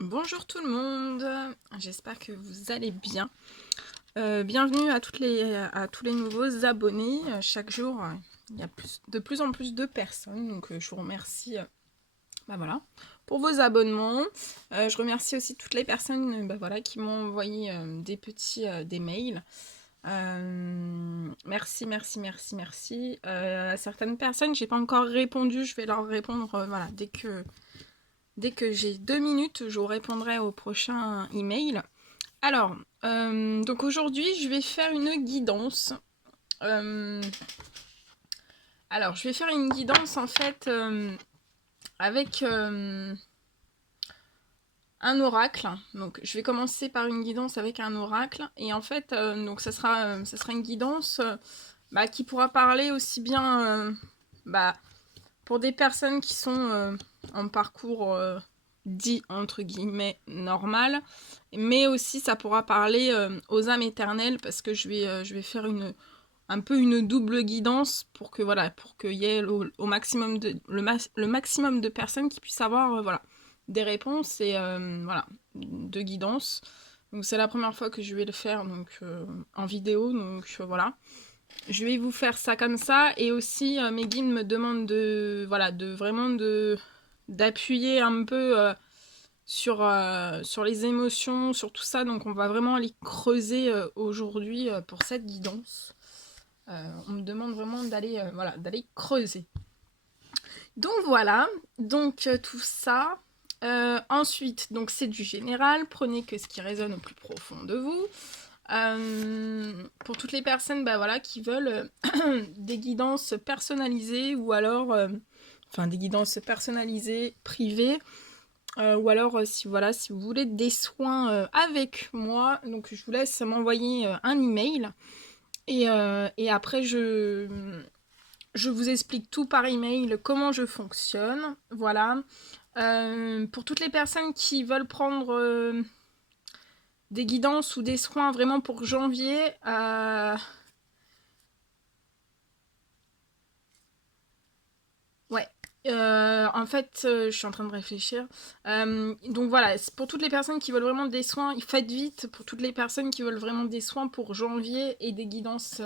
Bonjour tout le monde, j'espère que vous allez bien. Bienvenue à tous les nouveaux abonnés. Chaque jour, il y a de plus en plus de personnes, donc je vous remercie voilà, pour vos abonnements. Je remercie aussi toutes les personnes voilà, qui m'ont envoyé des mails. Merci, merci, merci, merci. À certaines personnes, j'ai pas encore répondu, je vais leur répondre voilà, dès que j'ai 2 minutes, je vous répondrai au prochain email. Alors, donc aujourd'hui, je vais faire une guidance. Euh, alors, je vais faire une guidance en fait avec un oracle. Donc, je vais commencer par une guidance avec un oracle. Et en fait, donc ça sera une guidance qui pourra parler aussi bien pour des personnes qui sont en parcours dit entre guillemets normal, mais aussi ça pourra parler aux âmes éternelles parce que je vais faire un peu une double guidance pour que voilà, pour qu'il y ait au maximum le maximum de personnes qui puissent avoir voilà, des réponses et voilà, de guidance. Donc c'est la première fois que je vais le faire donc en vidéo, donc voilà. Je vais vous faire ça comme ça et aussi mes guides me demandent de voilà, de vraiment d'appuyer un peu sur les émotions, sur tout ça. Donc on va vraiment aller creuser aujourd'hui pour cette guidance. On me demande vraiment d'aller voilà, d'aller creuser. Donc voilà, donc tout ça. Ensuite, donc c'est du général, prenez que ce qui résonne au plus profond de vous. Pour toutes les personnes voilà, qui veulent des guidances personnalisées ou alors des guidances personnalisées privées ou alors si voilà, si vous voulez des soins avec moi, donc je vous laisse m'envoyer un email et après je vous explique tout par email comment je fonctionne. Voilà. Pour toutes les personnes qui veulent prendre des guidances ou des soins vraiment pour janvier, ouais. En fait, je suis en train de réfléchir. Donc voilà, pour toutes les personnes qui veulent vraiment des soins, faites vite. Pour toutes les personnes qui veulent vraiment des soins pour janvier et des guidances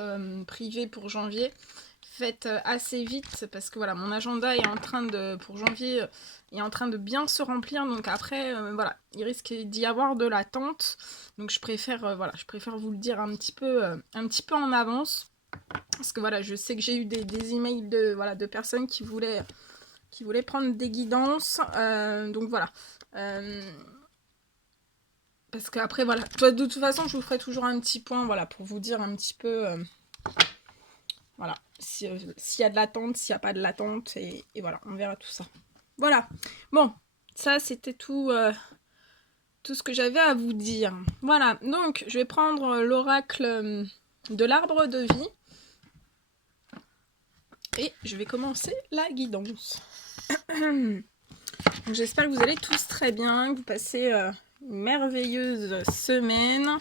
privées pour janvier, faites assez vite parce que voilà, mon agenda est en train de, pour janvier, est en train de bien se remplir. Donc après, voilà, il risque d'y avoir de l'attente. Donc je préfère, voilà, je préfère vous le dire un petit peu en avance. Parce que voilà, je sais que j'ai eu des emails de, voilà, de personnes qui voulaient prendre des guidances. Donc voilà. Parce qu'après, voilà. De toute façon, je vous ferai toujours un petit point, voilà, pour vous dire un petit peu, voilà, s'il y a de l'attente, s'il n'y a pas de l'attente, et voilà, on verra tout ça. Voilà. Bon, ça, c'était tout, tout ce que j'avais à vous dire. Voilà, donc, je vais prendre l'oracle de l'arbre de vie. Et je vais commencer la guidance. J'espère que vous allez tous très bien, que vous passez une merveilleuse semaine.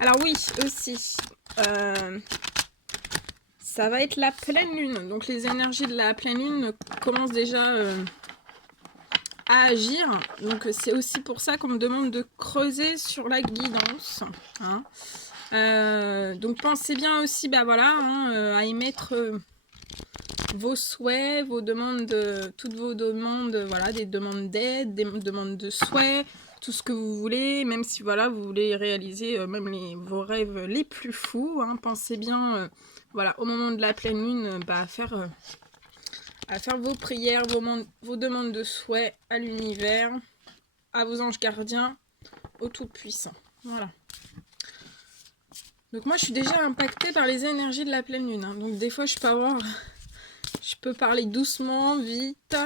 Alors oui, aussi, ça va être la pleine lune. Donc les énergies de la pleine lune commencent déjà à agir. Donc c'est aussi pour ça qu'on me demande de creuser sur la guidance. Hein. Donc pensez bien aussi voilà, à émettre vos souhaits, vos demandes, toutes vos demandes, voilà, des demandes d'aide, des demandes de souhaits, tout ce que vous voulez, même si voilà, vous voulez réaliser même vos rêves les plus fous, hein, pensez bien voilà, au moment de la pleine lune à faire vos prières, vos demandes de souhaits à l'univers, à vos anges gardiens, au Tout-Puissant. Voilà. Donc moi je suis déjà impactée par les énergies de la pleine lune, hein, donc des fois je peux parler doucement, vite.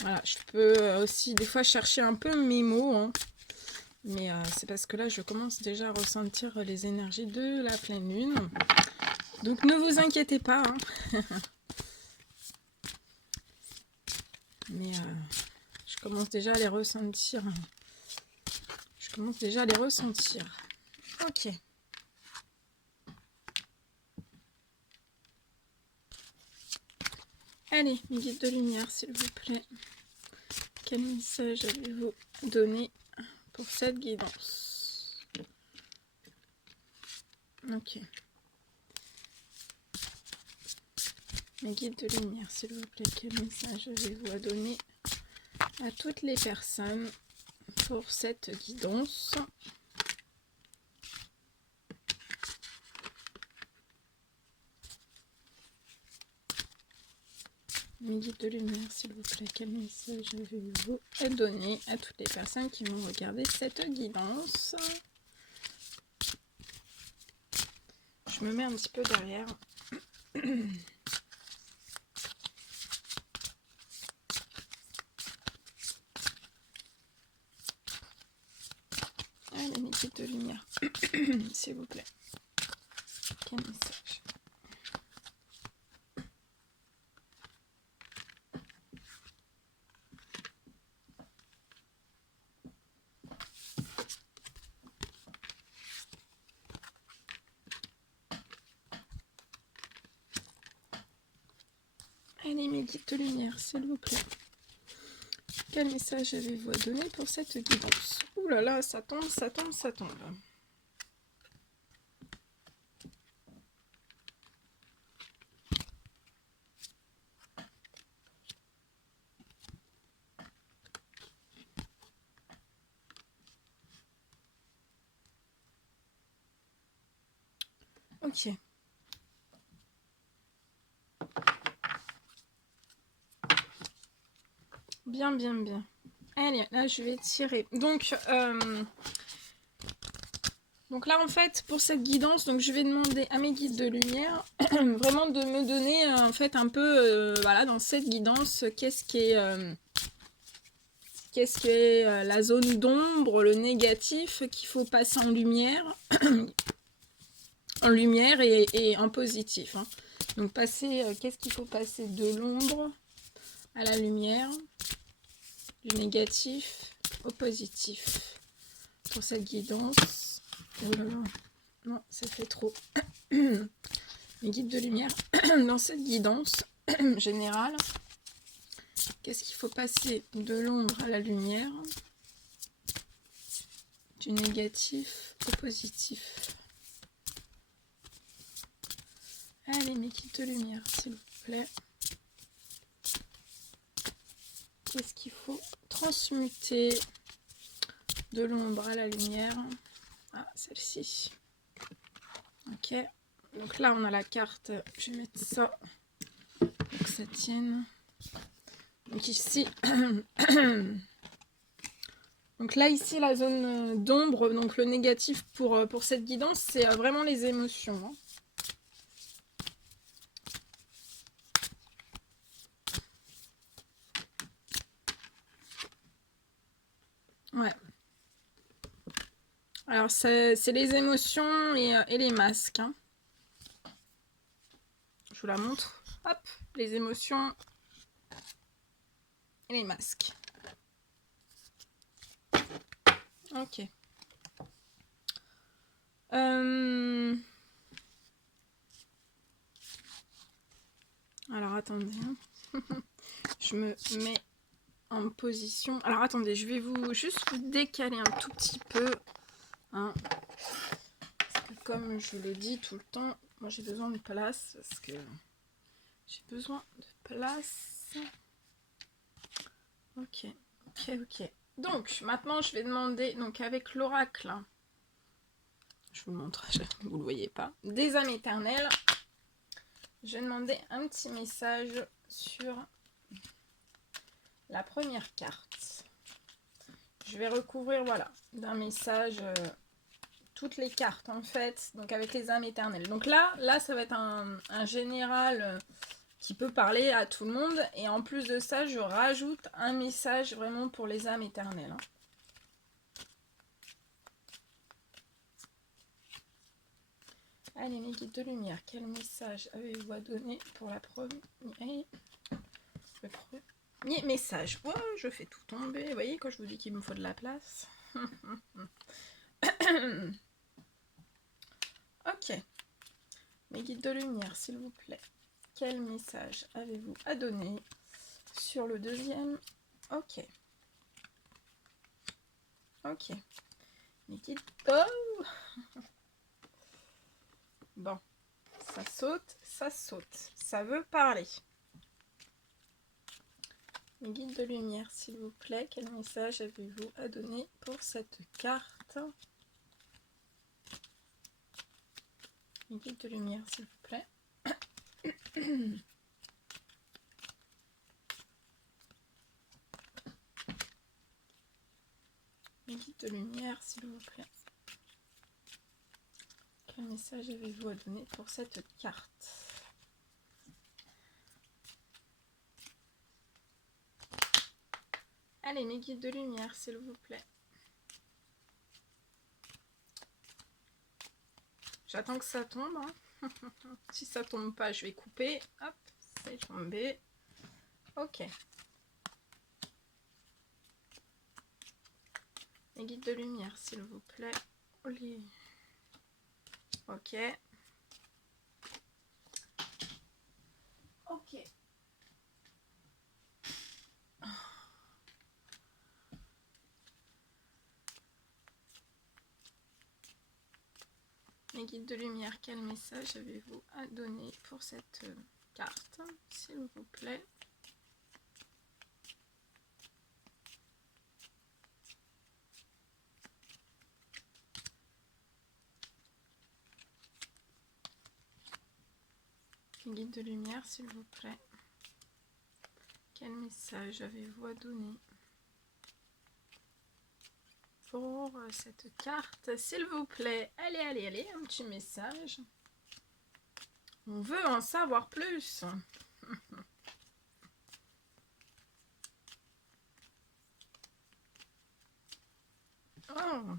Voilà, je peux aussi des fois chercher un peu mes mots, hein. Mais c'est parce que là je commence déjà à ressentir les énergies de la pleine lune. Donc ne vous inquiétez pas, hein. Mais je commence déjà à les ressentir. Je commence déjà à les ressentir. Ok. Allez, mes guides de lumière, s'il vous plaît. Quel message avez-vous donné pour cette guidance? Ok. Mes guides de lumière, s'il vous plaît, quel message avez-vous à donner à toutes les personnes pour cette guidance? Mes guides de lumière, s'il vous plaît, quel message avez-vous à donner à toutes les personnes qui vont regarder cette guidance? Je me mets un petit peu derrière. Allez, mes guides de lumière, s'il vous plaît. Quel message? Allez, mes guides de lumière, s'il vous plaît. Quel message avez-vous à donner pour cette guidance? Ouh là là, ça tombe, ça tombe, ça tombe. Ok. Bien, bien, bien. Allez, là, je vais tirer. Donc là, en fait, pour cette guidance, donc je vais demander à mes guides de lumière vraiment de me donner, en fait, un peu, voilà, dans cette guidance, qu'est-ce qui est la zone d'ombre, le négatif qu'il faut passer en lumière, et en positif. Hein. Donc, qu'est-ce qu'il faut passer de l'ombre à la lumière, du négatif au positif pour cette guidance. Oh là là, non, ça fait trop. Mes guides de lumière, dans cette guidance générale, qu'est-ce qu'il faut passer de l'ombre à la lumière, du négatif au positif? Allez, mes guides de lumière, s'il vous plaît. Qu'est-ce qu'il faut transmuter de l'ombre à la lumière? Ah, celle-ci. Ok. Donc là, on a la carte. Je vais mettre ça pour que ça tienne. Donc ici. Donc là, ici, la zone d'ombre, donc le négatif pour cette guidance, c'est vraiment les émotions. Hein. Ouais. Alors, c'est les émotions et les masques. Hein. Je vous la montre. Hop, les émotions et les masques. Ok. Alors, attendez. Je me mets en position. Alors, attendez, je vais juste vous décaler un tout petit peu. Hein. Parce que comme je le dis tout le temps, moi j'ai besoin de place. Parce que j'ai besoin de place. Ok, ok, ok. Donc, maintenant, je vais demander, donc avec l'oracle, je vous le montre, vous ne le voyez pas, des âmes éternelles, je vais demander un petit message sur la première carte. Je vais recouvrir, voilà, d'un message toutes les cartes, en fait, donc avec les âmes éternelles. Donc là ça va être un général qui peut parler à tout le monde. Et en plus de ça, je rajoute un message vraiment pour les âmes éternelles. Hein. Allez, mes guides de lumière, quel message avez-vous à donner pour le premier message? Oh, je fais tout tomber. Vous voyez, quand je vous dis qu'il me faut de la place. Ok. Mes guides de lumière, s'il vous plaît. Quel message avez-vous à donner sur le deuxième? Ok. Ok. Mais guide... Oh bon. Ça saute, ça saute. Ça veut parler. Mes guides de lumière, s'il vous plaît, quel message avez-vous à donner pour cette carte? Mes guides de lumière, s'il vous plaît. Mes guides de lumière, s'il vous plaît. Quel message avez-vous à donner pour cette carte? Allez, mes guides de lumière, s'il vous plaît. J'attends que ça tombe. Hein. Si ça tombe pas, je vais couper. Hop, c'est tombé. Ok. Mes guides de lumière, s'il vous plaît. Ok. Ok. Mes guides de lumière, quel message avez-vous à donner pour cette carte, s'il vous plaît? Mes guides de lumière, s'il vous plaît. Quel message avez-vous à donner pour cette carte, s'il vous plaît? Allez, allez, allez, un petit message. On veut en savoir plus. Oh.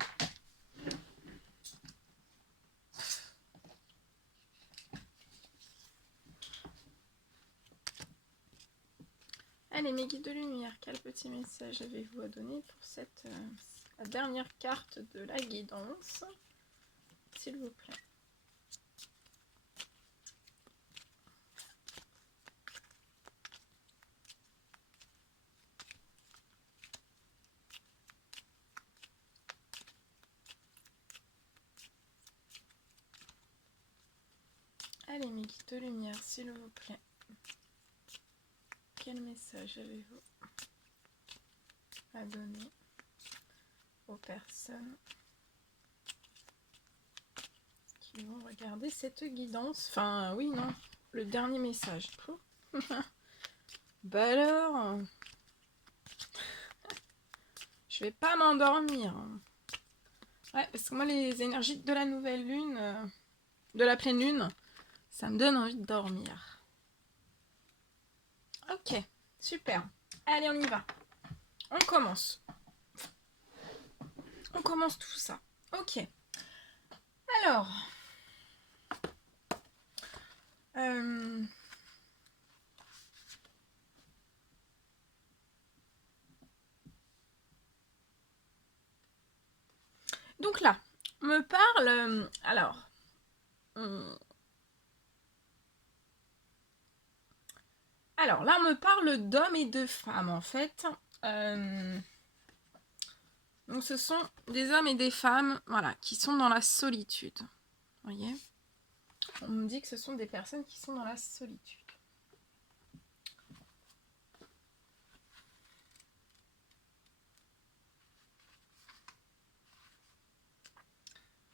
Allez, mes guides de lumière, quel petit message avez-vous à donner pour cette la dernière carte de la guidance, s'il vous plaît? Allez, mes guides de lumière, s'il vous plaît. Quel message avez-vous à donner aux personnes qui vont regarder cette guidance? Enfin, oui, non, le dernier message. Bah alors, je vais pas m'endormir. Ouais, parce que moi, les énergies de la nouvelle lune, de la pleine lune, ça me donne envie de dormir. Ok, super. Allez, on y va. On commence. On commence tout ça. Ok. Alors. Donc là, on me parle... alors... alors là, on me parle d'hommes et de femmes, en fait. Donc ce sont des hommes et des femmes, voilà, qui sont dans la solitude. Vous voyez? On me dit que ce sont des personnes qui sont dans la solitude.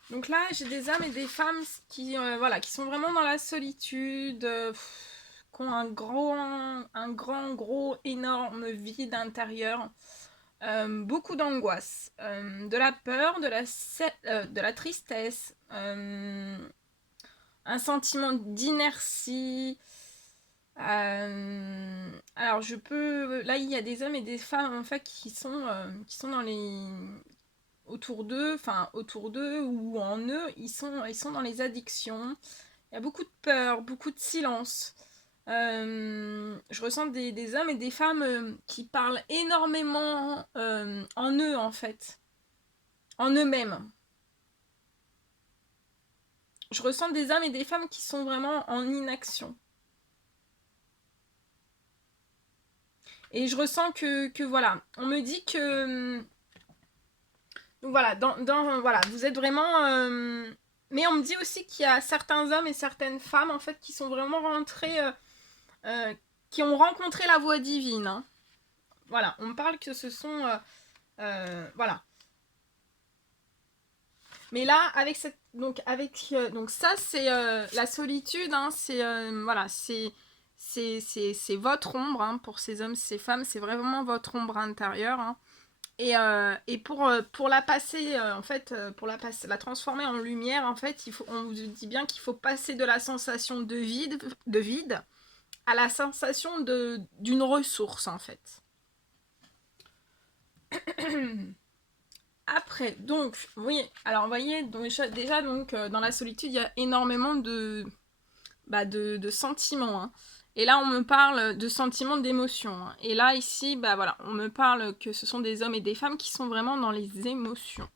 Donc là, j'ai des hommes et des femmes qui, voilà, qui sont vraiment dans la solitude, qui ont un gros, énorme vide intérieur, beaucoup d'angoisse, de la peur, de la tristesse, un sentiment d'inertie. Alors je peux, là il y a des hommes et des femmes en fait qui sont dans les autour d'eux ou en eux, ils sont dans les addictions. Il y a beaucoup de peur, beaucoup de silence. Je ressens des hommes et des femmes qui parlent énormément en eux en fait, en eux-mêmes. Je ressens des hommes et des femmes qui sont vraiment en inaction. Et je ressens que voilà, on me dit que Donc voilà, voilà, vous êtes vraiment... Mais on me dit aussi qu'il y a certains hommes et certaines femmes, en fait, qui sont vraiment rentrés... qui ont rencontré la voie divine. Hein. Voilà, on me parle que ce sont... voilà. Mais là, avec cette... Donc ça, c'est la solitude, hein, c'est... voilà, c'est votre ombre, hein, pour ces hommes, ces femmes, c'est vraiment votre ombre intérieure, hein. Et pour la passer, en fait, pour la transformer en lumière, en fait, on vous dit bien qu'il faut passer de la sensation de vide à la sensation d'une ressource, en fait. Après, donc, oui, alors vous voyez, donc, déjà, donc, dans la solitude, il y a énormément de sentiments, hein. Et là, on me parle de sentiments, d'émotions, hein. Et là, ici, bah voilà, on me parle que ce sont des hommes et des femmes qui sont vraiment dans les émotions.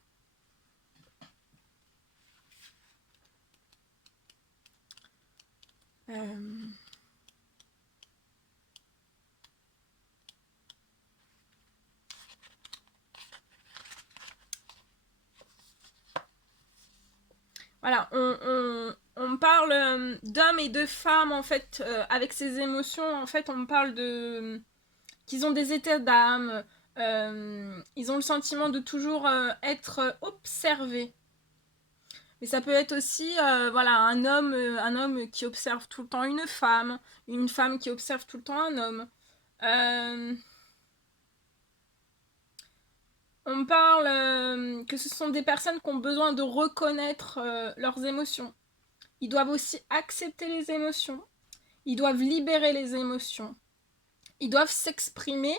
Voilà, on parle d'hommes et de femmes, en fait, avec ces émotions, en fait, on parle de... qu'ils ont des états d'âme, ils ont le sentiment de toujours être observés. Mais ça peut être aussi, voilà, un homme qui observe tout le temps une femme qui observe tout le temps un homme. Euh, on parle que ce sont des personnes qui ont besoin de reconnaître leurs émotions. Ils doivent aussi accepter les émotions. Ils doivent libérer les émotions. Ils doivent s'exprimer.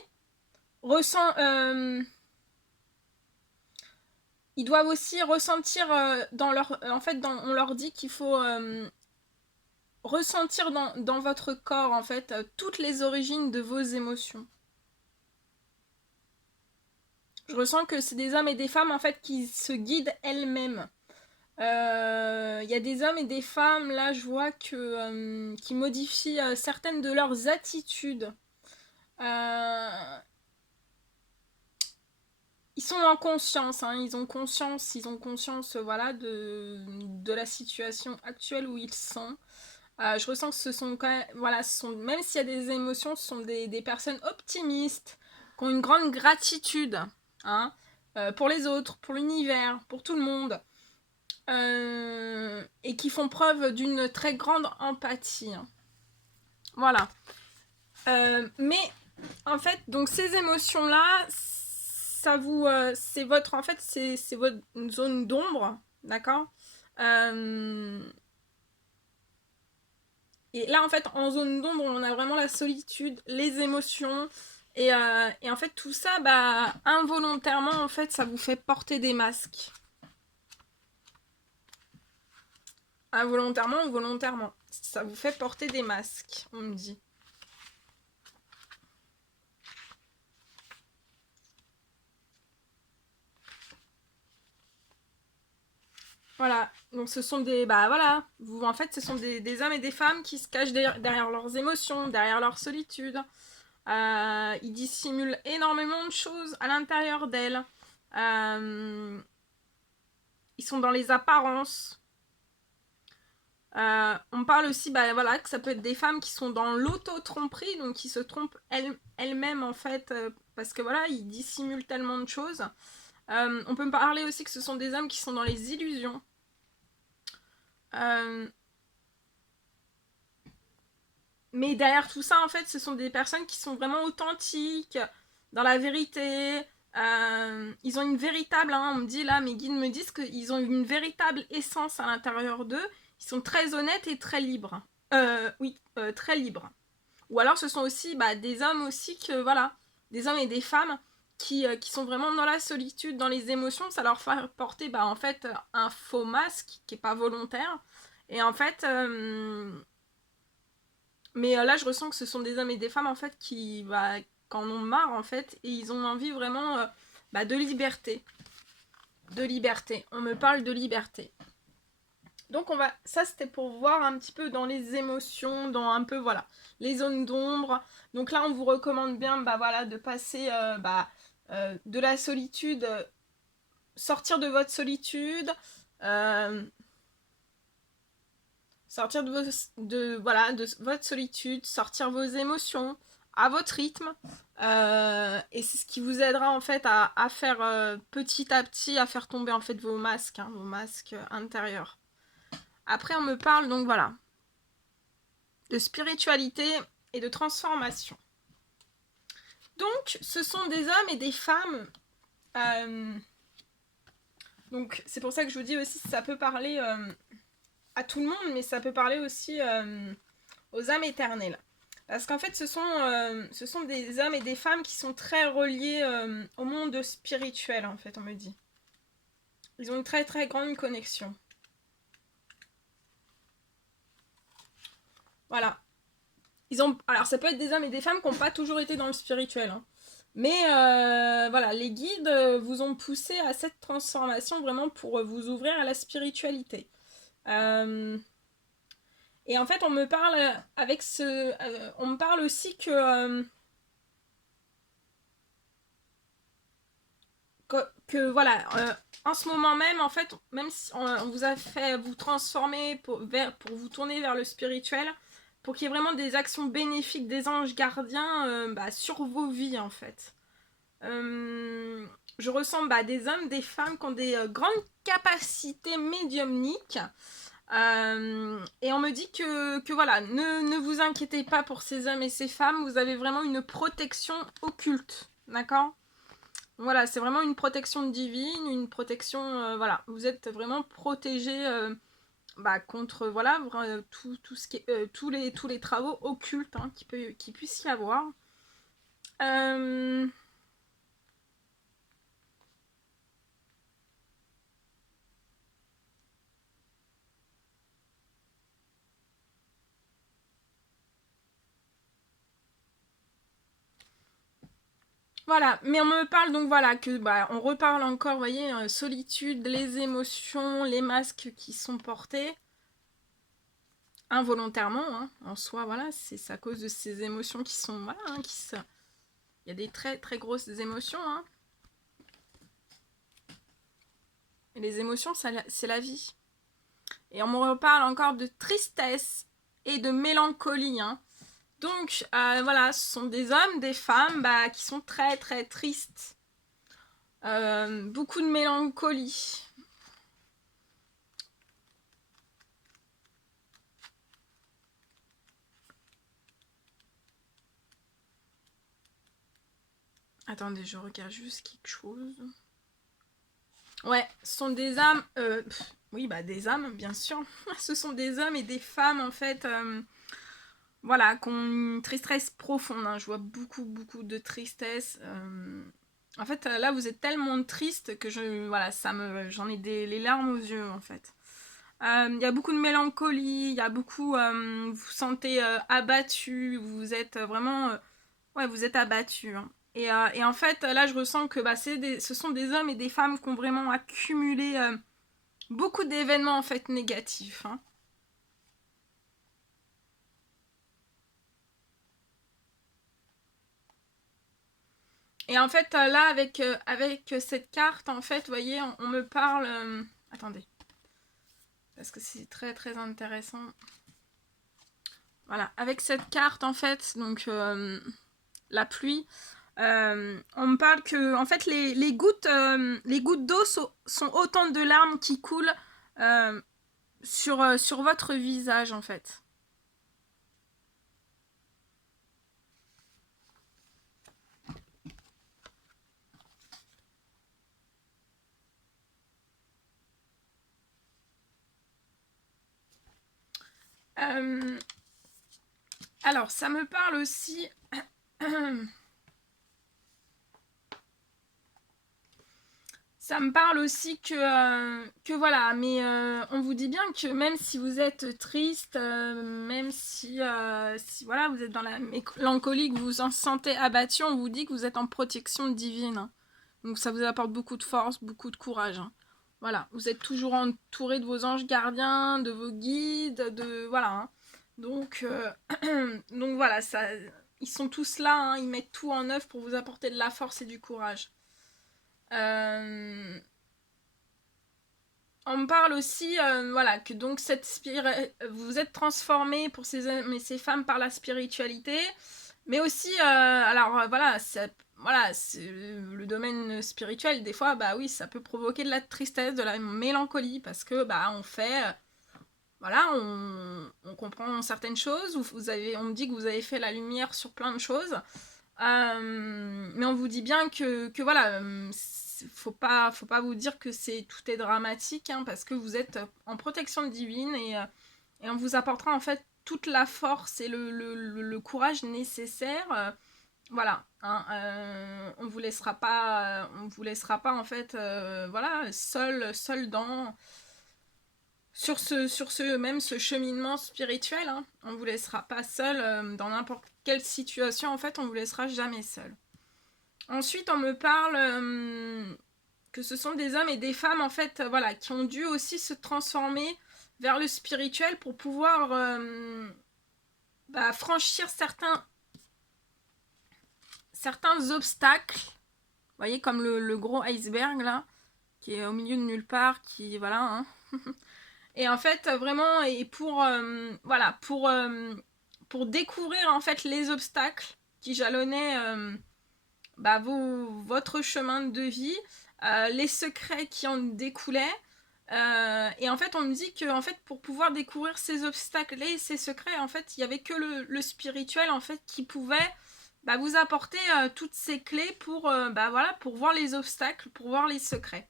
Ils doivent aussi ressentir dans leur... En fait, on leur dit qu'il faut ressentir dans votre corps, en fait, toutes les origines de vos émotions. Je ressens que c'est des hommes et des femmes, en fait, qui se guident elles-mêmes. Il y a des hommes et des femmes, là, je vois qui modifient certaines de leurs attitudes. Ils sont en conscience, hein, ils ont conscience, voilà, de la situation actuelle où ils sont. Je ressens que ce sont quand même, voilà, même s'il y a des émotions, ce sont des personnes optimistes, qui ont une grande gratitude, hein, pour les autres, pour l'univers, pour tout le monde, et qui font preuve d'une très grande empathie. Hein. Voilà. Mais en fait, donc ces émotions-là, ça vous, c'est votre, en fait, c'est votre zone d'ombre, d'accord. Et là, en fait, en zone d'ombre, on a vraiment la solitude, les émotions, et en fait, tout ça, bah, involontairement, en fait, ça vous fait porter des masques. Involontairement ou volontairement, ça vous fait porter des masques, on me dit. Voilà, donc ce sont des... Bah voilà, en fait, ce sont des hommes et des femmes qui se cachent derrière leurs émotions, derrière leur solitude. Ils dissimulent énormément de choses à l'intérieur d'elles. Ils sont dans les apparences. On parle aussi, bah voilà, que ça peut être des femmes qui sont dans l'auto-tromperie, donc qui se trompent elles-mêmes, en fait, parce que voilà, ils dissimulent tellement de choses. On peut me parler aussi que ce sont des hommes qui sont dans les illusions. Mais derrière tout ça, en fait, ce sont des personnes qui sont vraiment authentiques, dans la vérité. Ils ont une véritable, hein, on me dit là, mes guides me disent qu'ils ont une véritable essence à l'intérieur d'eux. Ils sont très honnêtes et très libres. Oui, très libres. Ou alors ce sont aussi des hommes aussi que, voilà, des hommes et des femmes qui sont vraiment dans la solitude, dans les émotions. Ça leur fait porter, en fait, un faux masque qui n'est pas volontaire. Et en fait... mais là, je ressens que ce sont des hommes et des femmes, en fait, qui en ont marre, en fait, et ils ont envie vraiment de liberté. De liberté. On me parle de liberté. Donc, ça, c'était pour voir un petit peu dans les émotions, dans un peu, voilà, les zones d'ombre. Donc là, on vous recommande bien, voilà, de passer de la solitude sortir de votre solitude, euh, sortir voilà, de votre solitude, sortir vos émotions à votre rythme. Et c'est ce qui vous aidera en fait à faire petit à petit, à faire tomber en fait vos masques intérieurs. Après, on me parle donc voilà de spiritualité et de transformation. Donc, ce sont des hommes et des femmes. Donc, c'est pour ça que je vous dis aussi, ça peut parler à tout le monde, mais ça peut parler aussi aux âmes éternelles. Parce qu'en fait, ce sont des hommes et des femmes qui sont très reliés au monde spirituel, en fait, on me dit. Ils ont une très très grande connexion. Voilà. Alors, ça peut être des hommes et des femmes qui n'ont pas toujours été dans le spirituel. Hein. Mais voilà, les guides vous ont poussé à cette transformation vraiment pour vous ouvrir à la spiritualité. Et en fait, on me parle on me parle aussi que voilà, en ce moment même, en fait, même si on vous a fait vous transformer pour vous tourner vers le spirituel, pour qu'il y ait vraiment des actions bénéfiques des anges gardiens sur vos vies, en fait. Je ressens des hommes, des femmes qui ont des grandes capacités médiumniques. Et on me dit que voilà, ne vous inquiétez pas pour ces hommes et ces femmes, vous avez vraiment une protection occulte, d'accord? Voilà, c'est vraiment une protection divine, une protection, voilà, vous êtes vraiment protégé contre voilà tout ce qui est, tous les travaux occultes hein, qui puisse y avoir. Voilà, mais on me parle donc voilà que on reparle encore, vous voyez, solitude, les émotions, les masques qui sont portés involontairement, hein, en soi, voilà, c'est à cause de ces émotions qui sont, voilà, hein, il y a des très très grosses émotions, hein. Et les émotions, c'est la vie. Et on me reparle encore de tristesse et de mélancolie, hein. Donc, voilà, ce sont des hommes, des femmes qui sont très très tristes. Beaucoup de mélancolie. Attendez, je regarde juste quelque chose. Ouais, ce sont des âmes. Oui, des âmes, bien sûr. Ce sont des hommes et des femmes, en fait. Voilà, qui ont une tristesse profonde. Hein. Je vois beaucoup, beaucoup de tristesse. En fait, là, vous êtes tellement triste que j'en ai les larmes aux yeux, en fait. Il y a beaucoup de mélancolie, il y a beaucoup. Vous vous sentez abattu, vous êtes vraiment. Ouais, vous êtes abattu. Hein. Et en fait, là, je ressens que ce sont des hommes et des femmes qui ont vraiment accumulé beaucoup d'événements en fait négatifs. Hein. Et en fait, là, avec cette carte, en fait, vous voyez, on me parle. Attendez. Parce que c'est très très intéressant. Voilà, avec cette carte, en fait, donc la pluie. On me parle que en fait les gouttes d'eau sont autant de larmes qui coulent sur votre visage en fait. Alors ça me parle aussi ça me parle aussi que voilà, mais on vous dit bien que même si vous êtes triste, même si voilà, vous êtes dans la mélancolie, que vous vous en sentez abattu, on vous dit que vous êtes en protection divine. Hein. Donc ça vous apporte beaucoup de force, beaucoup de courage. Hein. Voilà, vous êtes toujours entouré de vos anges gardiens, de vos guides, de voilà. Hein. Donc, donc voilà, ils sont tous là, hein, ils mettent tout en œuvre pour vous apporter de la force et du courage. Euh, On me parle aussi, voilà, que donc vous êtes transformés pour ces hommes et ces femmes par la spiritualité, mais aussi, alors voilà, voilà, le domaine spirituel, des fois, bah oui, ça peut provoquer de la tristesse, de la mélancolie, parce que bah on fait, voilà, on comprend certaines choses, on me dit que vous avez fait la lumière sur plein de choses, mais on vous dit bien que voilà, faut pas vous dire que tout est dramatique, hein, parce que vous êtes en protection divine et on vous apportera en fait toute la force et le courage nécessaire. Voilà, hein, on vous laissera pas en fait, voilà, seul sur ce même ce cheminement spirituel, hein. On vous laissera pas seul dans n'importe quelle situation, en fait, on vous laissera jamais seul. Ensuite, on me parle que ce sont des hommes et des femmes, en fait, voilà, qui ont dû aussi se transformer vers le spirituel pour pouvoir bah, franchir certains obstacles. Vous voyez, comme le gros iceberg, là, qui est au milieu de nulle part, qui, voilà, hein. Et en fait, vraiment, et voilà, pour découvrir, en fait, les obstacles qui jalonnaient bah, votre chemin de vie, les secrets qui en découlaient. Et en fait, on me dit que en fait, pour pouvoir découvrir ces obstacles et ces secrets, en fait, il n'y avait que le spirituel en fait qui pouvait bah, vous apporter toutes ces clés pour, bah, voilà, pour voir les obstacles, pour voir les secrets.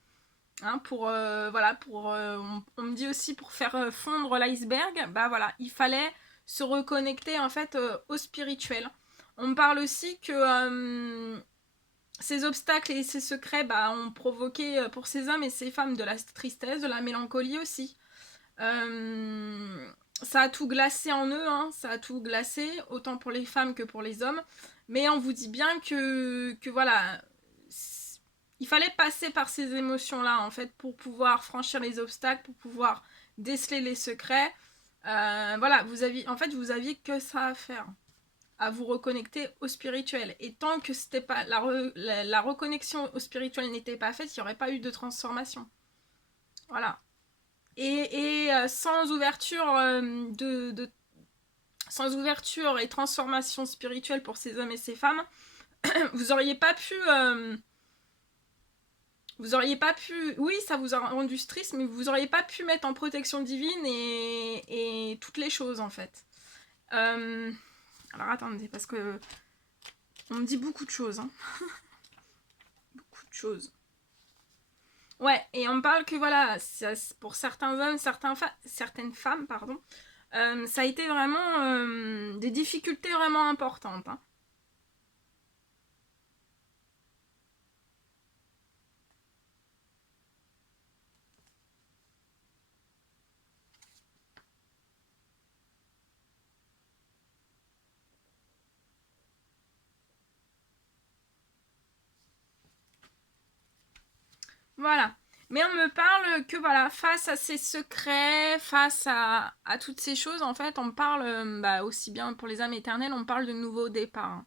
Hein, voilà, on me dit aussi pour faire fondre l'iceberg, bah voilà, il fallait se reconnecter en fait au spirituel. On me parle aussi que ces obstacles et ces secrets bah, ont provoqué pour ces hommes et ces femmes de la tristesse, de la mélancolie aussi. Ça a tout glacé en eux, hein, ça a tout glacé, autant pour les femmes que pour les hommes. Mais on vous dit bien que voilà, il fallait passer par ces émotions-là, en fait, pour pouvoir franchir les obstacles, pour pouvoir déceler les secrets. Voilà, vous aviez que ça à faire, à vous reconnecter au spirituel. Et tant que c'était pas la reconnexion au spirituel n'était pas faite, il n'y aurait pas eu de transformation. Voilà. Sans ouverture sans ouverture et transformation spirituelle pour ces hommes et ces femmes, vous auriez pas pu oui, ça vous a rendu triste, mais vous auriez pas pu mettre en protection divine et toutes les choses en fait. Alors attendez, parce que on me dit beaucoup de choses, hein. Beaucoup de choses. Ouais, et on me parle que voilà, pour certains hommes, certaines femmes, pardon, ça a été vraiment des difficultés vraiment importantes, hein. Voilà. Mais on me parle que voilà, face à ces secrets, face à toutes ces choses, en fait, on me parle, bah, aussi bien pour les âmes éternelles, on parle de nouveaux départs, hein.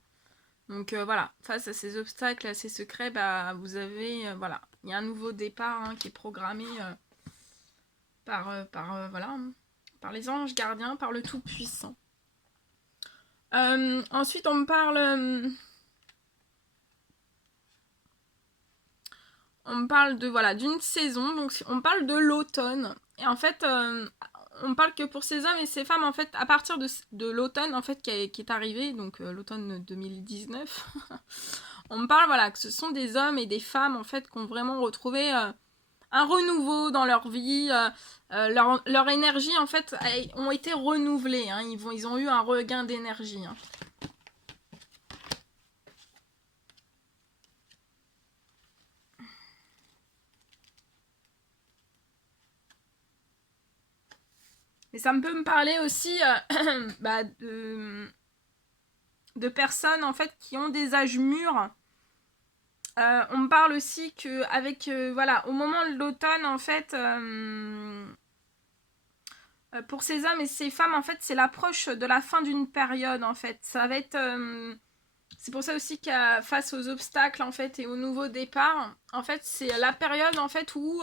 Donc voilà, face à ces obstacles, à ces secrets, bah, vous avez, voilà, il y a un nouveau départ hein, qui est programmé voilà, hein, par les anges gardiens, par le Tout-Puissant. Ensuite, on me parle de voilà d'une saison, donc on parle de l'automne. Et en fait, on parle que pour ces hommes et ces femmes, en fait, à partir de l'automne, en fait, qui est arrivé, donc l'automne 2019, on me parle voilà que ce sont des hommes et des femmes en fait qui ont vraiment retrouvé un renouveau dans leur vie, leur énergie en fait ont été renouvelées, hein. Ils ont eu un regain d'énergie, hein. Et ça peut me parler aussi bah, de personnes en fait qui ont des âges mûrs. On me parle aussi que avec voilà au moment de l'automne en fait pour ces hommes et ces femmes en fait c'est l'approche de la fin d'une période en fait. Ça va être C'est pour ça aussi qu'à face aux obstacles en fait et au nouveau départ, en fait c'est la période en fait où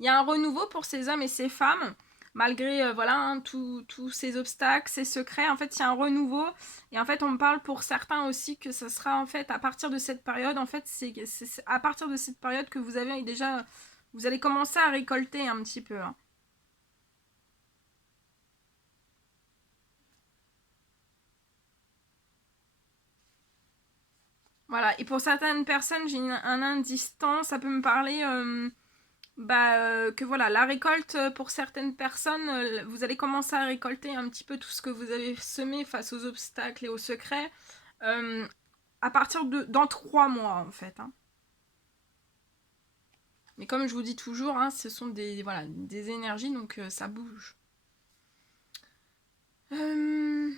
il y a un renouveau pour ces hommes et ces femmes, malgré voilà hein, tous ces obstacles, ces secrets. En fait il y a un renouveau et en fait on me parle pour certains aussi que ce sera en fait à partir de cette période. En fait c'est à partir de cette période que vous avez déjà, vous allez commencer à récolter un petit peu. Hein. Voilà, et pour certaines personnes, j'ai un indice temps, ça peut me parler que voilà, la récolte pour certaines personnes, vous allez commencer à récolter un petit peu tout ce que vous avez semé face aux obstacles et aux secrets euh, à partir de dans 3 mois en fait. Hein. Mais comme je vous dis toujours, hein, ce sont des, voilà, des énergies, donc ça bouge. Euh,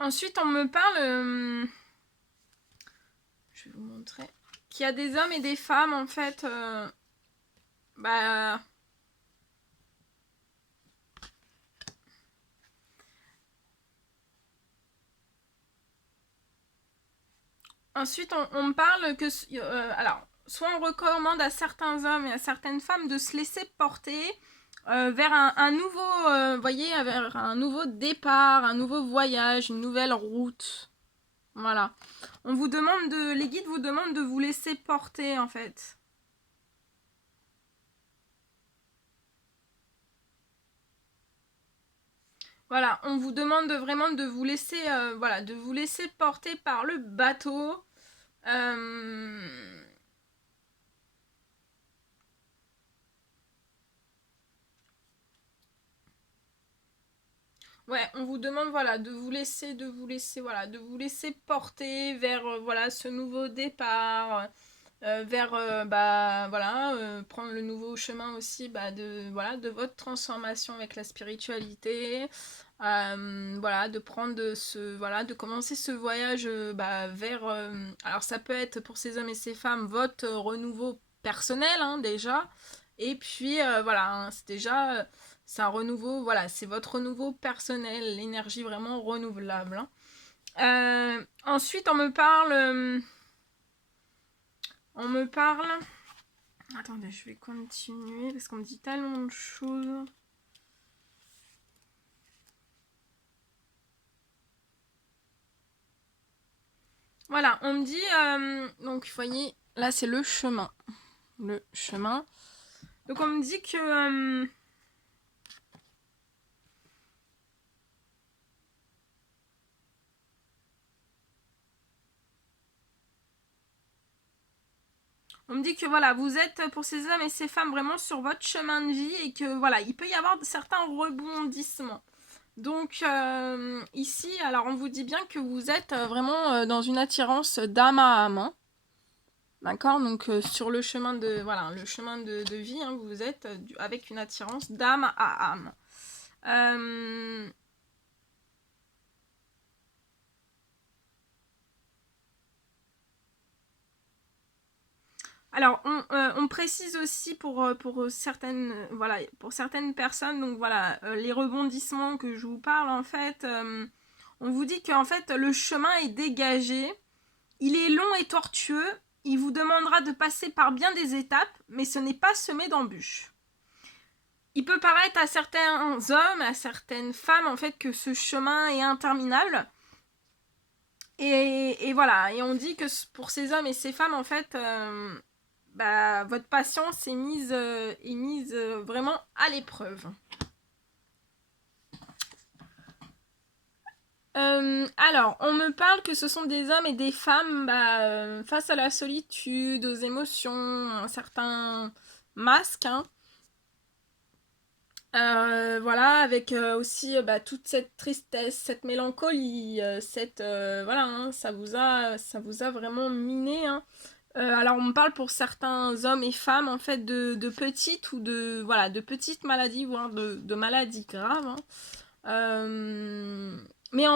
Ensuite, on me parle, je vais vous montrer, qu'il y a des hommes et des femmes en fait. Bah, ensuite, on me parle que... alors, soit on recommande à certains hommes et à certaines femmes de se laisser porter vers un nouveau, voyez, vers un nouveau départ, un nouveau voyage, une nouvelle route. Voilà. On vous demande de... Les guides vous demandent de vous laisser porter, en fait. Voilà, on vous demande vraiment de vous laisser, voilà, de vous laisser porter par le bateau. Euh, Ouais, on vous demande voilà voilà, de vous laisser porter vers voilà ce nouveau départ, vers bah voilà prendre le nouveau chemin aussi bah, de voilà de votre transformation avec la spiritualité, voilà de prendre ce voilà de commencer ce voyage bah, vers alors ça peut être pour ces hommes et ces femmes votre renouveau personnel hein, déjà et puis voilà hein, c'est déjà c'est un renouveau, voilà, c'est votre renouveau personnel, l'énergie vraiment renouvelable. Hein. Ensuite, on me parle. Attendez, je vais continuer parce qu'on me dit tellement de choses. Voilà, on me dit, donc vous voyez, là c'est le chemin. Le chemin. Donc on me dit que on me dit que voilà, vous êtes pour ces hommes et ces femmes vraiment sur votre chemin de vie et que voilà, il peut y avoir certains rebondissements. Donc ici, alors on vous dit bien que vous êtes vraiment dans une attirance d'âme à âme. Hein. D'accord. Donc sur le chemin de voilà, le chemin de vie, hein, vous êtes avec une attirance d'âme à âme. Euh, Alors, on précise aussi pour certaines, voilà, pour certaines personnes, donc voilà, les rebondissements que je vous parle, en fait, on vous dit qu'en fait, le chemin est dégagé, il est long et tortueux, il vous demandera de passer par bien des étapes, mais ce n'est pas semé d'embûches. Il peut paraître à certains hommes, à certaines femmes, en fait, que ce chemin est interminable. Et voilà, et on dit que pour ces hommes et ces femmes, en fait, bah, votre patience est mise vraiment à l'épreuve. Alors, on me parle que ce sont des hommes et des femmes bah, face à la solitude, aux émotions, un certain masque. Hein. Voilà, avec aussi bah, toute cette tristesse, cette mélancolie, cette voilà, hein, ça vous a vraiment miné. Hein. Alors on me parle pour certains hommes et femmes en fait de petites ou de voilà de petites maladies voire de maladies graves. Hein. Mais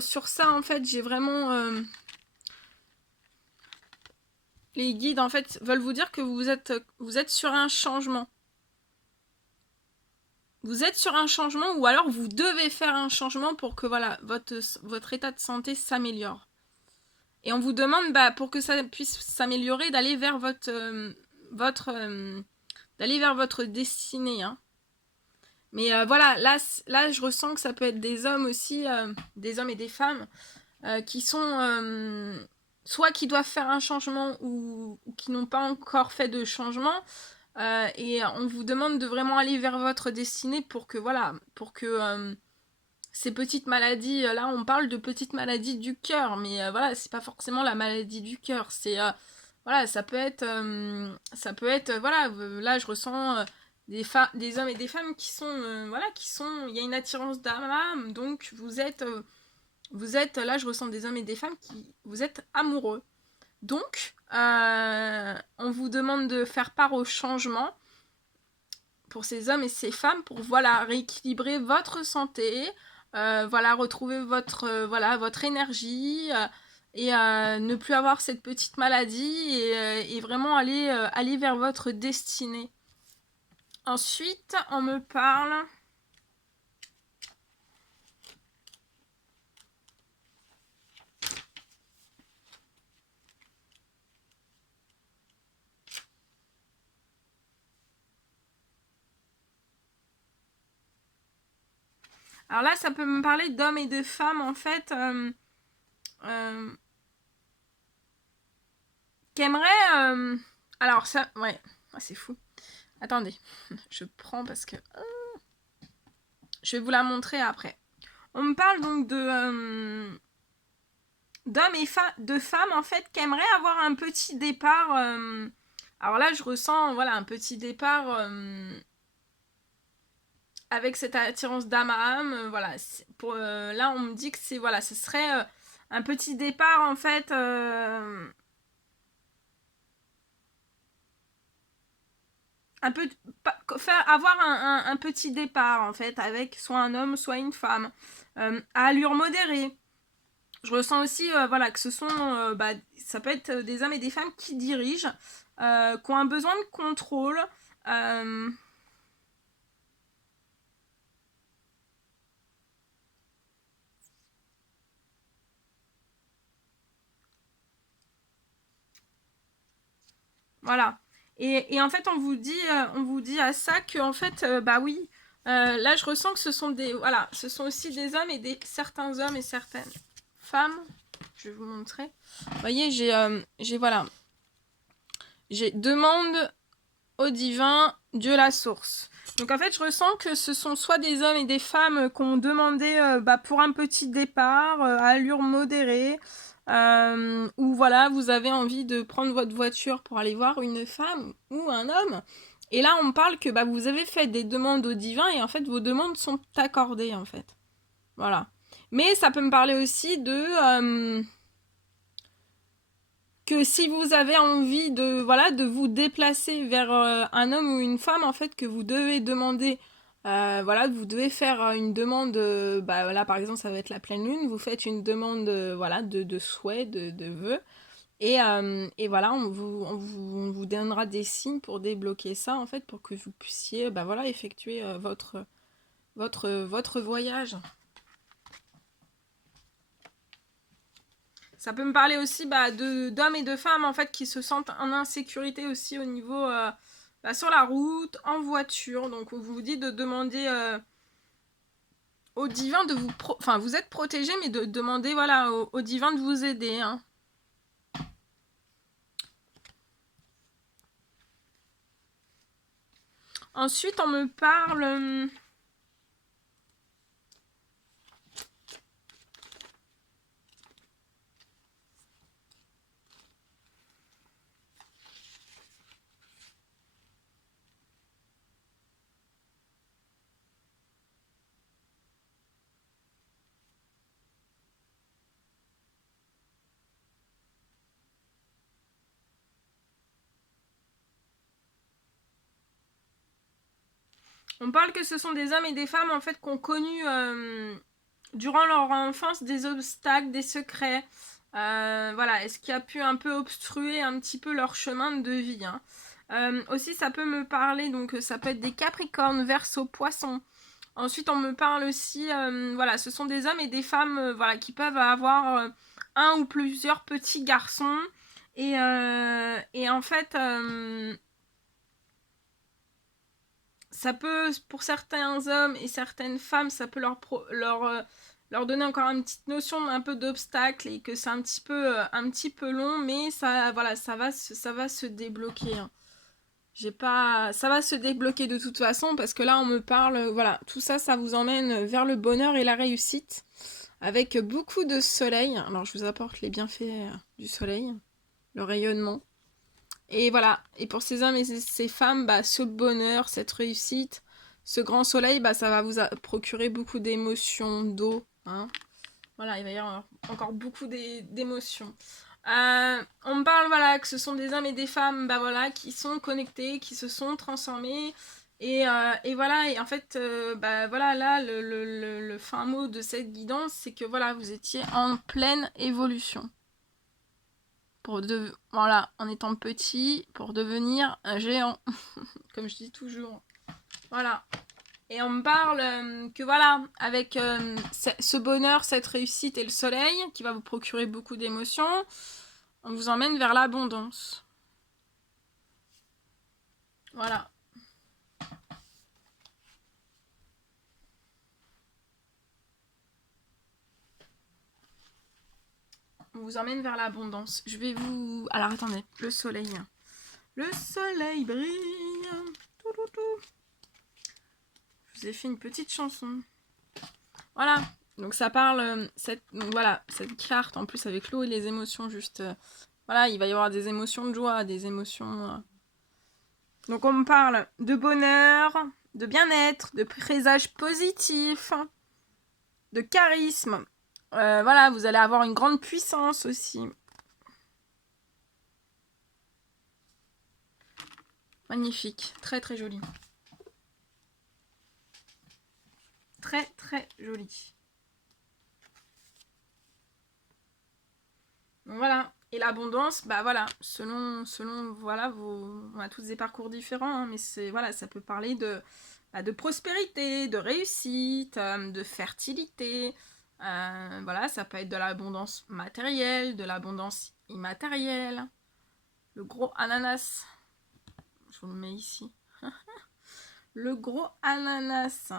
sur ça en fait j'ai vraiment les guides en fait veulent vous dire que vous êtes sur un changement. vous êtes sur un changement ou alors vous devez faire un changement pour que voilà, votre état de santé s'améliore. Et on vous demande, pour que ça puisse s'améliorer, d'aller vers d'aller vers votre destinée. Hein. Mais voilà, là, je ressens que ça peut être des hommes aussi, des hommes et des femmes, qui sont soit qui doivent faire un changement ou qui n'ont pas encore fait de changement. Et on vous demande de vraiment aller vers votre destinée pour que, voilà, pour que ces petites maladies, là on parle de petites maladies du cœur, mais voilà, c'est pas forcément la maladie du cœur, c'est voilà, ça peut être voilà, là je ressens des hommes et des femmes qui sont voilà, il y a une attirance d'âme, donc vous êtes là, je ressens des hommes et des femmes qui vous êtes amoureux. Donc on vous demande de faire part au changement pour ces hommes et ces femmes pour voilà rééquilibrer votre santé, voilà retrouver votre énergie et ne plus avoir cette petite maladie et vraiment aller vers votre destinée. Ensuite, on me parle. Alors là, ça peut me parler d'hommes et de femmes, en fait, qui aimeraient... Alors ça, ouais, c'est fou. Attendez, je prends parce que... je vais vous la montrer après. On me parle donc d'hommes et de femmes, en fait, qui aimeraient avoir un petit départ... alors là, je ressens, voilà, un petit départ... avec cette attirance d'âme à âme, voilà. Là, on me dit que c'est voilà, ce serait un petit départ en fait. Un peu avoir un petit départ en fait avec soit un homme, soit une femme, à allure modérée. Je ressens aussi voilà que ce sont ça peut être des hommes et des femmes qui dirigent, qui ont un besoin de contrôle. Voilà. Et en fait, on vous dit à ça que en fait, bah oui, là je ressens que ce sont voilà, ce sont aussi des hommes et certains hommes et certaines femmes. Je vais vous montrer. Vous voyez, voilà, j'ai demande au divin, Dieu la source. Donc en fait, je ressens que ce sont soit des hommes et des femmes qui ont demandé pour un petit départ, à allure modérée, ou voilà, vous avez envie de prendre votre voiture pour aller voir une femme ou un homme. Et là, on me parle que vous avez fait des demandes au divin et en fait, vos demandes sont accordées en fait. Voilà. Mais ça peut me parler aussi de... que si vous avez envie de vous déplacer vers un homme ou une femme, en fait, que vous devez demander, vous devez faire une demande, là par exemple ça va être la pleine lune, vous faites une demande de souhait, de vœux, et voilà, on vous donnera des signes pour débloquer ça, en fait, pour que vous puissiez effectuer votre voyage. Ça peut me parler aussi d'hommes et de femmes en fait qui se sentent en insécurité aussi au niveau sur la route, en voiture. Donc on vous dit de demander au divin de vous... Enfin, vous êtes protégé, mais de demander voilà, au divin de vous aider. Hein. Ensuite, on me parle... On parle que ce sont des hommes et des femmes en fait qui ont connu durant leur enfance des obstacles, des secrets. Voilà, est-ce qui a pu un peu obstruer un petit peu leur chemin de vie. Hein. Aussi, ça peut me parler, donc ça peut être des Capricornes, Verseau, Poissons. Ensuite, on me parle aussi, voilà, ce sont des hommes et des femmes, voilà, qui peuvent avoir un ou plusieurs petits garçons. Et en fait, ça peut, pour certains hommes et certaines femmes, ça peut leur donner encore une petite notion un peu d'obstacle et que c'est un petit peu long, mais ça, voilà, ça va se débloquer, hein. Ça va se débloquer de toute façon parce que là on me parle, voilà, tout ça, ça vous emmène vers le bonheur et la réussite avec beaucoup de soleil. Alors je vous apporte les bienfaits du soleil, le rayonnement. Et voilà, et pour ces hommes et ces femmes, bah, ce bonheur, cette réussite, ce grand soleil, bah, ça va vous procurer beaucoup d'émotions, d'eau, hein. Voilà, il va y avoir encore beaucoup d'émotions. On me parle, voilà, que ce sont des hommes et des femmes, bah voilà, qui sont connectés, qui se sont transformés. Et voilà, et en fait, bah voilà, là, le fin mot de cette guidance, c'est que voilà, vous étiez en pleine évolution. Voilà, en étant petit, pour devenir un géant, comme je dis toujours. Voilà. Et on me parle que voilà, avec ce bonheur, cette réussite et le soleil, qui va vous procurer beaucoup d'émotions, on vous emmène vers l'abondance. Voilà. On vous emmène vers l'abondance. Je vais vous... Alors attendez, le soleil. Le soleil brille. Tout, tout, tout. Je vous ai fait une petite chanson. Voilà. Donc ça parle... Donc voilà, cette carte, en plus avec l'eau et les émotions, juste... Voilà, il va y avoir des émotions de joie, des émotions... Donc on me parle de bonheur, de bien-être, de présage positif, de charisme. Voilà, vous allez avoir une grande puissance aussi. Magnifique, très très joli. Très très joli. Donc voilà. Et l'abondance, bah voilà, selon voilà, on a tous des parcours différents, hein, mais c'est voilà, ça peut parler de prospérité, de réussite, de fertilité. Voilà, ça peut être de l'abondance matérielle, de l'abondance immatérielle. Le gros ananas. Je vous le mets ici. Le gros ananas.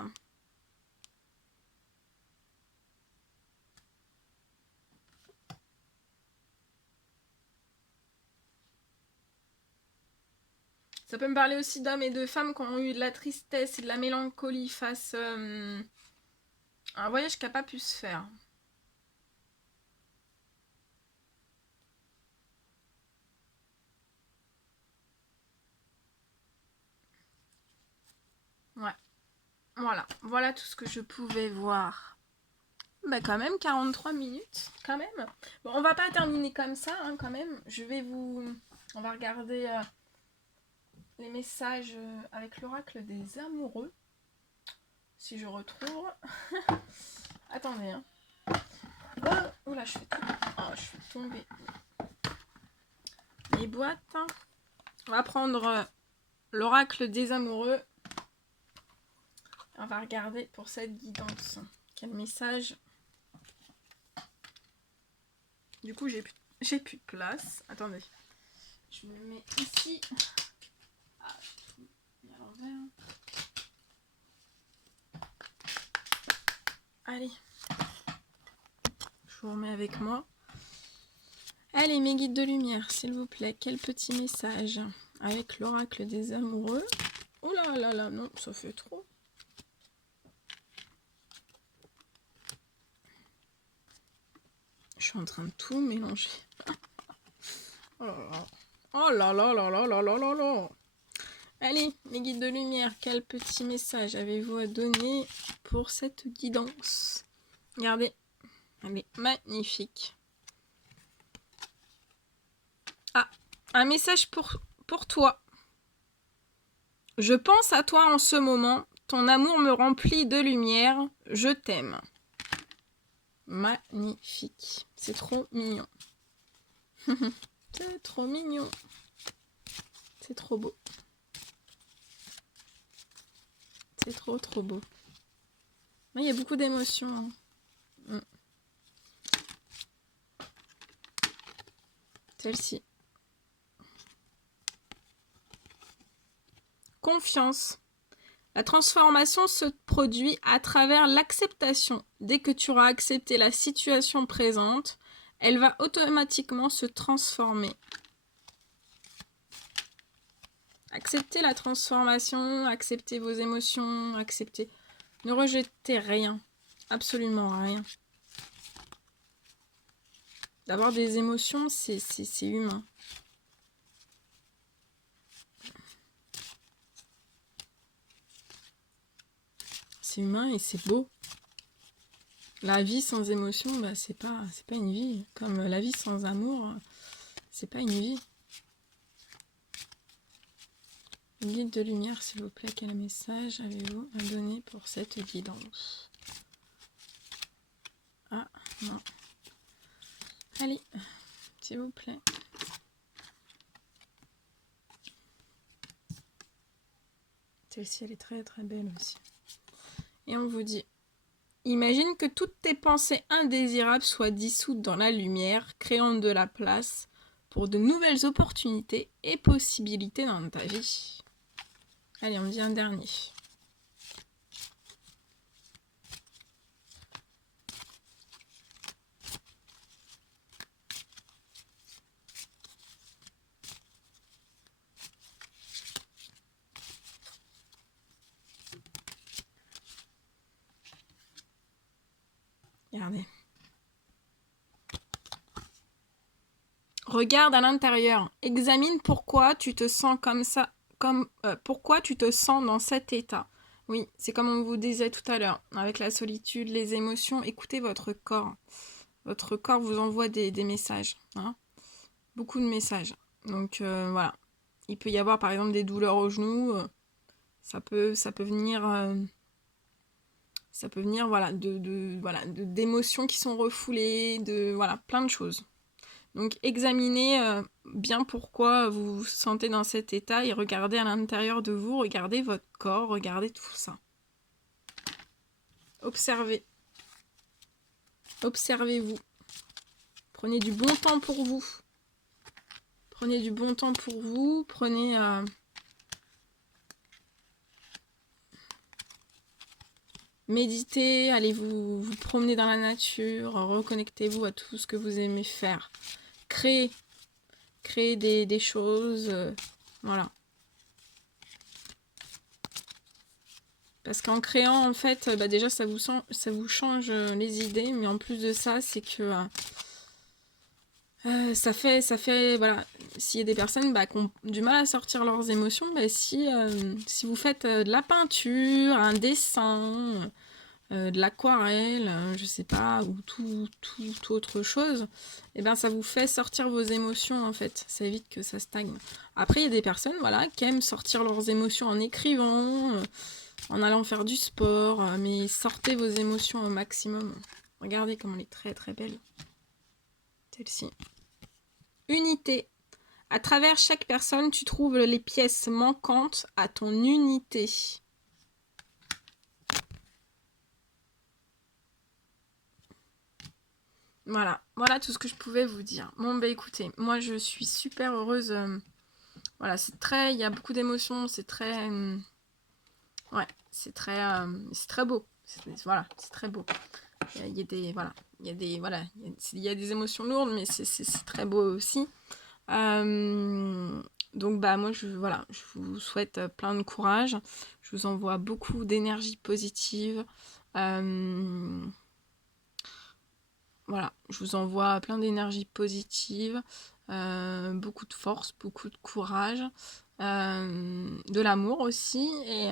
Ça peut me parler aussi d'hommes et de femmes qui ont eu de la tristesse et de la mélancolie face à un voyage qui n'a pas pu se faire. Ouais. Voilà tout ce que je pouvais voir. Bah quand même, 43 minutes, quand même. Bon, on va pas terminer comme ça, hein, quand même. On va regarder les messages avec l'oracle des amoureux. Si je retrouve. Attendez, hein. Oh, oula, je suis tombée. Les boîtes. On va prendre l'oracle des amoureux. On va regarder pour cette guidance. Quel message? Du coup, j'ai plus de place. Attendez. Je me mets ici. Ah, je suis à l'envers. Allez. Je vous remets avec moi. Allez, mes guides de lumière, s'il vous plaît. Quel petit message avec l'oracle des amoureux. Oh là là là, non, ça fait trop. Je suis en train de tout mélanger. Oh là là. Oh là là là là là là là là. Allez, mes guides de lumière, quel petit message avez-vous à donner pour cette guidance? Regardez, elle est magnifique. Ah, un message pour toi. Je pense à toi en ce moment. Ton amour me remplit de lumière. Je t'aime. Magnifique. C'est trop mignon. C'est trop mignon. C'est trop beau. C'est trop beau. Il y a beaucoup d'émotions. Hein. Celle-ci. Confiance. La transformation se produit à travers l'acceptation. Dès que tu auras accepté la situation présente, elle va automatiquement se transformer. Acceptez la transformation, acceptez vos émotions, acceptez. Ne rejetez rien, absolument rien. D'avoir des émotions, c'est humain. C'est humain et c'est beau. La vie sans émotion, bah, c'est pas une vie. Comme la vie sans amour, c'est pas une vie. Guide de lumière, s'il vous plaît, quel message avez-vous à donner pour cette guidance? Ah, non. Allez, s'il vous plaît. Celle-ci, elle est très belle aussi. Et on vous dit, imagine que toutes tes pensées indésirables soient dissoutes dans la lumière, créant de la place pour de nouvelles opportunités et possibilités dans ta vie. Allez, on dit un dernier. Regardez. Regarde à l'intérieur. Examine pourquoi tu te sens comme ça. Pourquoi tu te sens dans cet état. Oui, c'est comme on vous disait tout à l'heure. Avec la solitude, les émotions, écoutez votre corps. Votre corps vous envoie des messages. Hein, beaucoup de messages. Donc voilà. Il peut y avoir par exemple des douleurs aux genoux. Ça peut venir... ça peut venir voilà, d'émotions qui sont refoulées, voilà, plein de choses. Donc examinez bien pourquoi vous vous sentez dans cet état et regardez à l'intérieur de vous, regardez votre corps, regardez tout ça. Observez. Observez-vous. Prenez du bon temps pour vous. Prenez du bon temps pour vous. Prenez... méditez, allez vous promener dans la nature, reconnectez-vous à tout ce que vous aimez faire. Créez des choses, voilà. Parce qu'en créant, en fait, bah déjà, ça vous change les idées, mais en plus de ça, c'est que ça fait, voilà, s'il y a des personnes qui ont du mal à sortir leurs émotions, bah, si vous faites de la peinture, un dessin, de l'aquarelle, je sais pas, ou tout autre chose, et ben ça vous fait sortir vos émotions en fait, ça évite que ça stagne. Après il y a des personnes voilà, qui aiment sortir leurs émotions en écrivant, en allant faire du sport, mais sortez vos émotions au maximum. Regardez comme elle est très belle. Celle-ci. Unité. À travers chaque personne, tu trouves les pièces manquantes à ton unité. Voilà tout ce que je pouvais vous dire. Bon bah écoutez, moi je suis super heureuse. Voilà, il y a beaucoup d'émotions, c'est très, ouais, c'est très beau. Voilà, c'est très beau. Il y a des émotions lourdes, mais c'est très beau aussi. Donc bah moi je vous souhaite plein de courage. Je vous envoie beaucoup d'énergie positive. Voilà, je vous envoie plein d'énergie positive, beaucoup de force, beaucoup de courage, de l'amour aussi. Et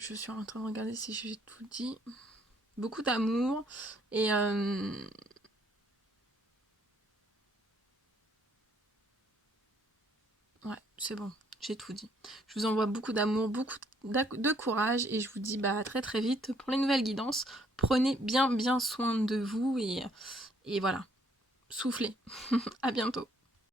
je suis en train de regarder si j'ai tout dit. Beaucoup d'amour et ouais, c'est bon, j'ai tout dit. Je vous envoie beaucoup d'amour, beaucoup de courage et je vous dis bah, à très vite pour les nouvelles guidances. Prenez bien soin de vous et voilà, soufflez. À bientôt.